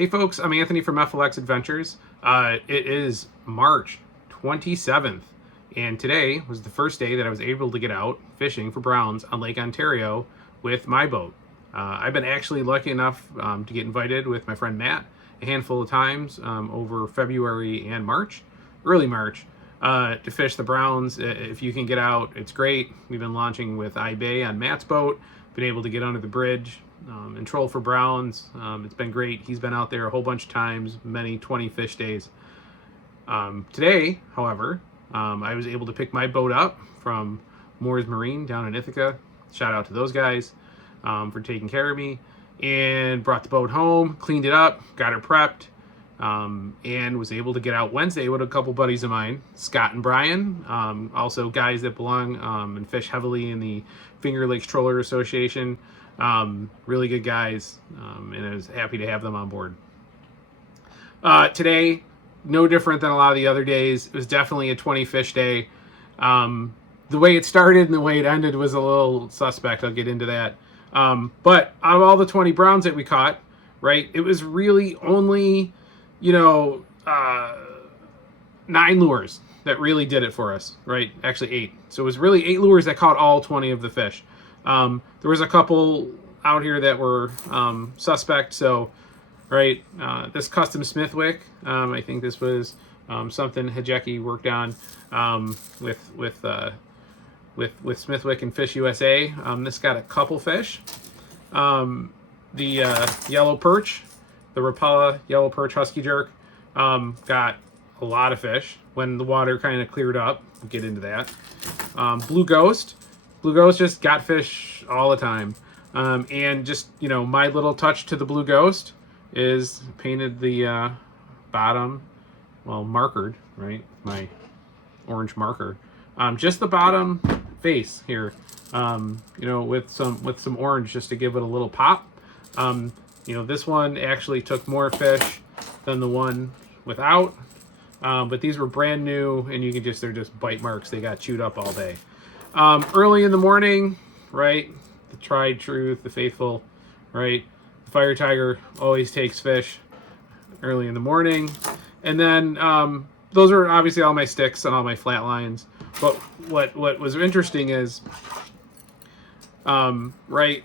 Hey folks, I'm Anthony from FLX Adventures. It is March 27th, and today was the first day that I was able to get out fishing for browns on Lake Ontario with my boat. I've been actually lucky enough to get invited with my friend Matt a handful of times over February and March, early March, to fish the browns. If you can get out, it's great. We've been launching with iBay on Matt's boat, been able to get under the bridge and troll for browns. It's been great. He's been out there a whole bunch of times, many 20 fish days. Today, however, I was able to pick my boat up from Moore's Marine down in Ithaca. Shout out to those guys for taking care of me, and brought the boat home, cleaned it up, got her prepped, and was able to get out Wednesday with a couple buddies of mine, Scott and Brian, also guys that belong and fish heavily in the Finger Lakes Troller Association. Really good guys, and I was happy to have them on board. Today, no different than a lot of the other days. It was definitely a 20 fish day. The way it started and the way it ended was a little suspect. I'll get into that. But out of all the 20 browns that we caught, right, it was really only, 9 lures that really did it for us, right? Actually 8. So it was really 8 lures that caught all 20 of the fish. There was a couple out here that were suspect. So, right, this custom Smithwick, I think this was something Hideki worked on with Smithwick and Fish USA. This got a couple fish. The yellow perch, the Rapala yellow perch husky jerk, got a lot of fish when the water kind of cleared up. We'll get into that. Blue Ghost just got fish all the time. And just, my little touch to the Blue Ghost is painted the bottom, markered, right? My orange marker. Just the bottom face here, with some orange just to give it a little pop. This one actually took more fish than the one without. But these were brand new, and they're just bite marks. They got chewed up all day. Early in the morning, right? The tried truth, the faithful, right? The Fire Tiger always takes fish early in the morning. And then those are obviously all my sticks and all my flat lines. But what was interesting is, right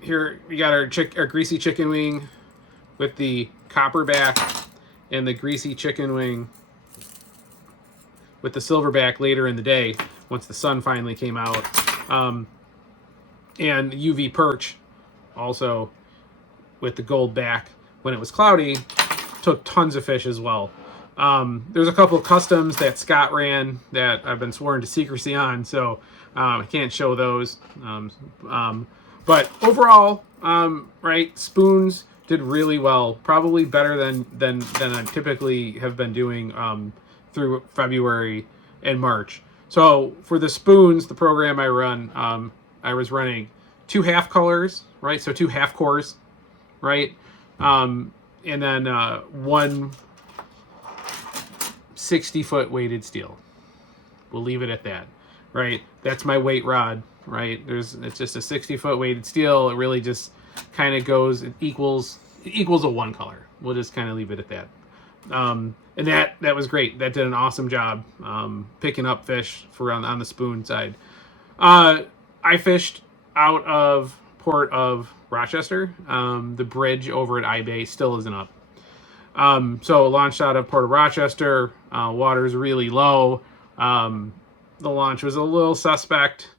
here, we got our greasy chicken wing with the copper back, and the greasy chicken wing with the silverback later in the day once the sun finally came out. And UV perch also with the gold back when it was cloudy took tons of fish as well. There's a couple of customs that Scott ran that I've been sworn to secrecy on, so I can't show those. But overall, right, spoons did really well, probably better than I typically have been doing through February and March. So for the spoons, the program I run, I was running 2 half colors, right? So 2 half cores, right? And then one 60-foot weighted steel. We'll leave it at that, right? That's my weight rod, right? It's just a 60-foot weighted steel. It really just kind of goes, it equals a 1 color. We'll just kind of leave it at that. And that was great. That did an awesome job picking up fish for on the spoon side. I fished out of Port of Rochester. The bridge over at iBay still isn't up. So launched out of Port of Rochester. Water's really low. The launch was a little suspect.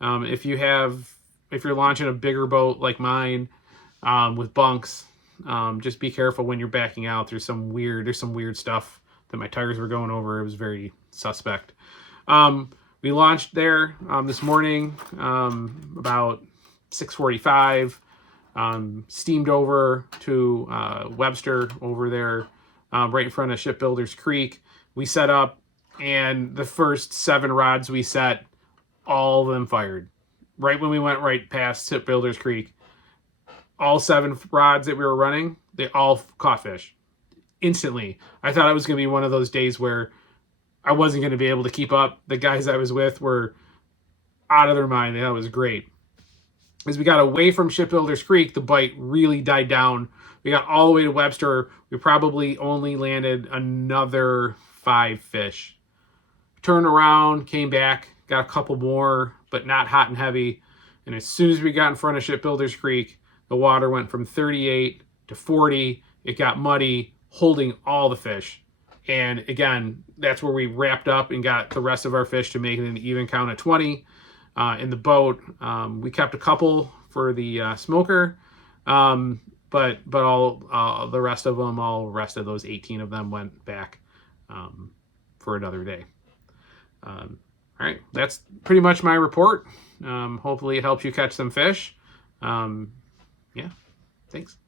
If you're launching a bigger boat like mine with bunks, just be careful when you're backing out. There's some weird stuff that my tires were going over. It was very suspect. We launched there this morning about 6:45. Steamed over to Webster over there, right in front of Shipbuilders Creek. We set up, and the first 7 rods we set, all of them fired. Right when we went right past Shipbuilders Creek, all 7 rods that we were running, they all caught fish instantly. I thought it was going to be one of those days where I wasn't going to be able to keep up. The guys I was with were out of their mind. That was great. As we got away from Shipbuilders Creek, the bite really died down. We got all the way to Webster. We probably only landed another 5 fish. Turned around, came back, got a couple more, but not hot and heavy. And as soon as we got in front of Shipbuilders Creek, the water went from 38 to 40. It got muddy, holding all the fish. And again, that's where we wrapped up and got the rest of our fish to make it an even count of 20. In the boat, we kept a couple for the smoker, but all the rest of them, all the rest of those 18 of them went back for another day. All right, that's pretty much my report. Hopefully it helps you catch some fish. Yeah, thanks.